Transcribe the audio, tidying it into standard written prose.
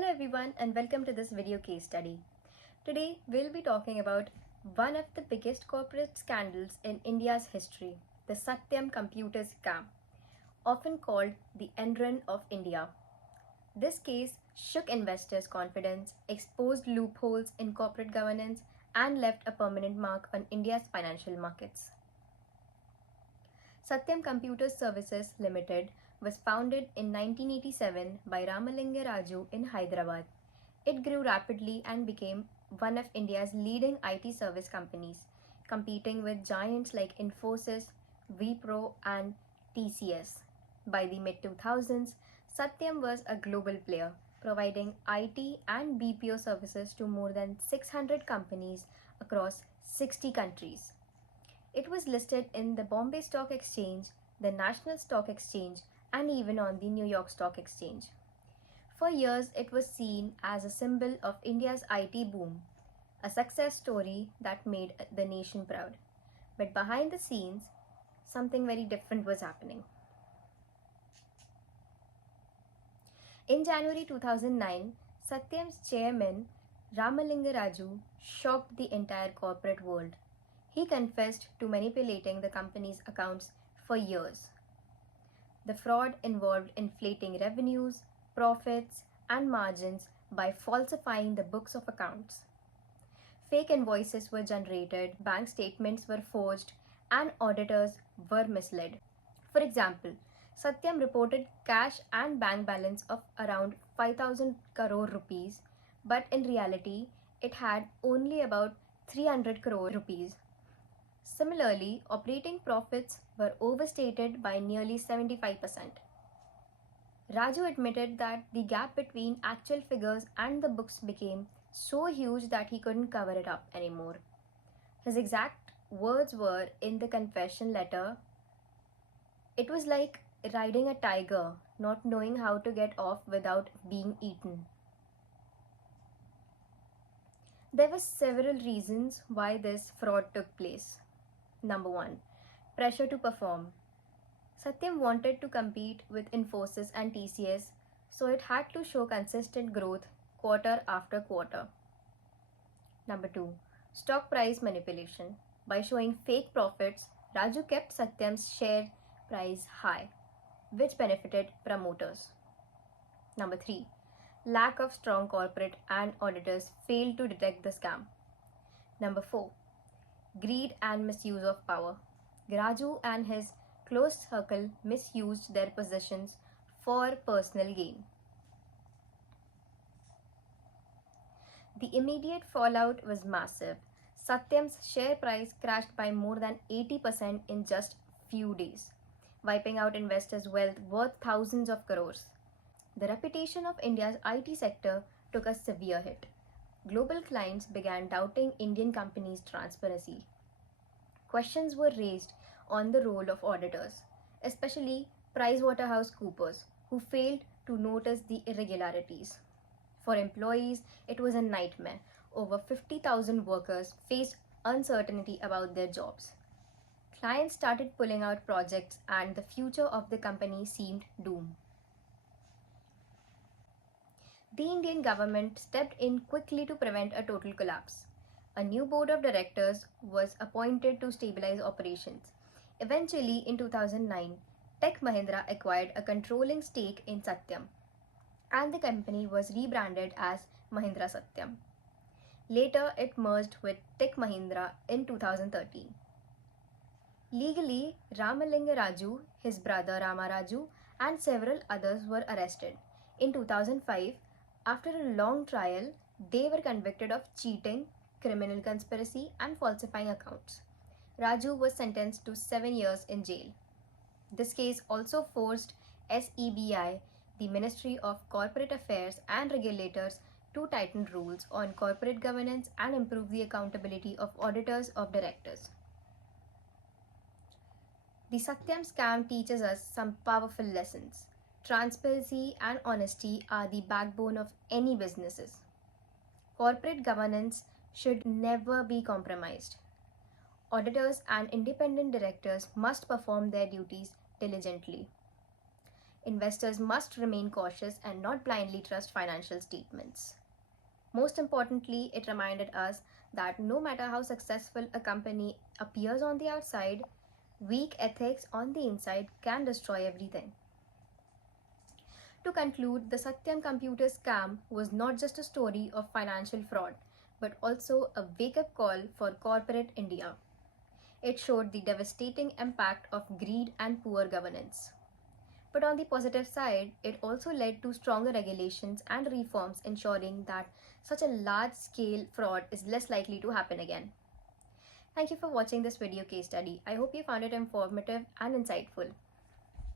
Hello everyone and welcome to this video case study. Today we'll be talking about one of the biggest corporate scandals in India's history, the Satyam Computers Scam, often called the Enron of India. This case shook investors' confidence, exposed loopholes in corporate governance, and left a permanent mark on India's financial markets. Satyam Computers Services Limited was founded in 1987 by Ramalinga Raju in Hyderabad. It grew rapidly and became one of India's leading IT service companies, competing with giants like Infosys, Wipro, and TCS. By the mid 2000s, Satyam was a global player, providing IT and BPO services to more than 600 companies across 60 countries. It was listed in the Bombay Stock Exchange, the National Stock Exchange, and even on the New York Stock Exchange. For years, it was seen as a symbol of India's IT boom, a success story that made the nation proud. But behind the scenes, something very different was happening. In January 2009, Satyam's chairman, Ramalinga Raju, shocked the entire corporate world. He confessed to manipulating the company's accounts for years. The fraud involved inflating revenues, profits, and margins by falsifying the books of accounts. Fake invoices were generated, bank statements were forged, and auditors were misled. For example, Satyam reported cash and bank balance of around 5,000 crore rupees, but in reality, it had only about 300 crore rupees. Similarly, operating profits were overstated by nearly 75%. Raju admitted that the gap between actual figures and the books became so huge that he couldn't cover it up anymore. His exact words were in the confession letter, "It was like riding a tiger, not knowing how to get off without being eaten." There were several reasons why this fraud took place. Number 1. Pressure to perform. Satyam wanted to compete with Infosys and TCS, so it had to show consistent growth quarter after quarter. Number 2. Stock price manipulation. By showing fake profits, Raju kept Satyam's share price high, which benefited promoters. Number 3. Lack of strong corporate and auditors failed to detect the scam. Number 4. Greed and misuse of power. Raju and his close circle misused their positions for personal gain. The immediate fallout was massive. Satyam's share price crashed by more than 80% in just few days, wiping out investors' wealth worth thousands of crores. The reputation of India's IT sector took a severe hit. Global clients began doubting Indian companies' transparency. Questions were raised on the role of auditors, especially PricewaterhouseCoopers, who failed to notice the irregularities. For employees, it was a nightmare. Over 50,000 workers faced uncertainty about their jobs. Clients started pulling out projects, and the future of the company seemed doomed. The Indian government stepped in quickly to prevent a total collapse. A new board of directors was appointed to stabilize operations. Eventually, in 2009, Tech Mahindra acquired a controlling stake in Satyam, and the company was rebranded as Mahindra Satyam. Later, it merged with Tech Mahindra in 2013. Legally, Ramalinga Raju, his brother Rama Raju, and several others were arrested. In 2005, after a long trial, they were convicted of cheating, criminal conspiracy, and falsifying accounts. Raju was sentenced to 7 years in jail. This case also forced SEBI, the Ministry of Corporate Affairs and regulators, to tighten rules on corporate governance and improve the accountability of auditors of directors. The Satyam scam teaches us some powerful lessons. Transparency and honesty are the backbone of any businesses. Corporate governance should never be compromised. Auditors and independent directors must perform their duties diligently. Investors must remain cautious and not blindly trust financial statements. Most importantly, it reminded us that no matter how successful a company appears on the outside, weak ethics on the inside can destroy everything. To conclude, the Satyam Computers Scam was not just a story of financial fraud, but also a wake up call for corporate India. It showed the devastating impact of greed and poor governance. But on the positive side, it also led to stronger regulations and reforms ensuring that such a large scale fraud is less likely to happen again. Thank you for watching this video case study. I hope you found it informative and insightful.